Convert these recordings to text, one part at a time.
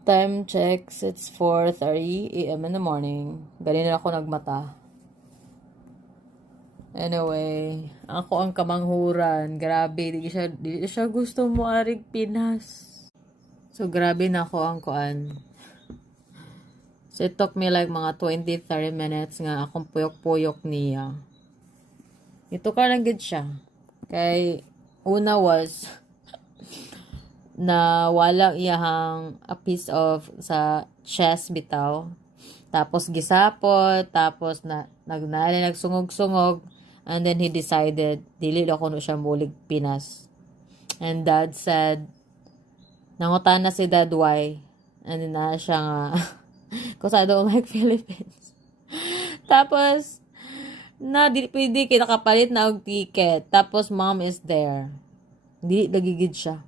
Time checks, it's 4:30 a.m. in the morning. Ganina ako nagmata. Anyway, ako ang kamanghuran. Grabe, di siya gusto mo arig Pinas. So, grabe na ako ang kuan. So, it took me like mga 20-30 minutes nga akong puyok-puyok niya. Ito ka lang gid siya. Kay, una was, na walang iyahang a piece of sa chest bitaw. Tapos gisapot, tapos nagsungog-sungog, and then he decided dili daw kuno siya mulig Pinas. And dad said, nangutan na si dad why, and then na siya nga cause I don't like Philippines. Tapos di pwede kay nakapalit na og ticket. Tapos mom is there. Di nagigid siya.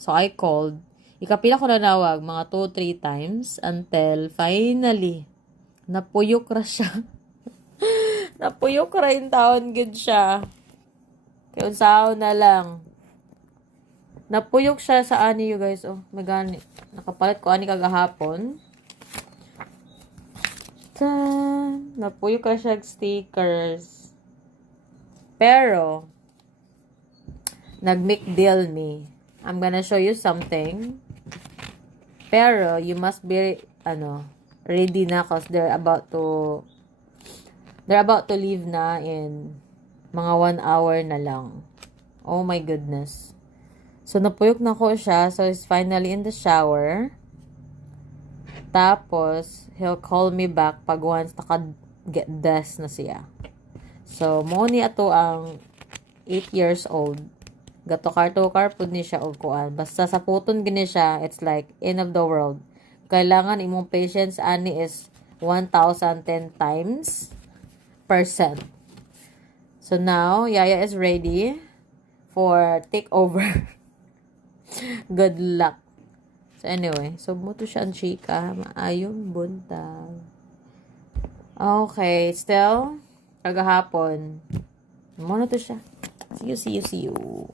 So, I called. Ikapila ko na nawag, mga 2-3 times, until finally, napuyok ra siya. Napuyok ra yung taon good siya. Kaya unsaon na lang. Napuyok siya sa ani you guys. Oh, magani. Nakapalit ko ani kagahapon. Napuyok ra siya stickers. Pero, nag-make deal me. I'm gonna show you something. Pero, you must be, ready na cause they're about to leave na in mga 1 hour na lang. Oh my goodness. So, napuyok na ko siya. So, he's finally in the shower. Tapos, he'll call me back pag once naka-get dressed na siya. So, mo ni ato ang 8 years old. Gatokar-tokar pud ni siya og kuan. Basta sa puton gini siya, it's like end of the world. Kailangan imong patience ani is 1,010 times %. So now, Yaya is ready for takeover. Good luck. So anyway, so mo to siya ang chika. Maayong buntag. Okay, still, kagahapon. Mo na to siya. See you.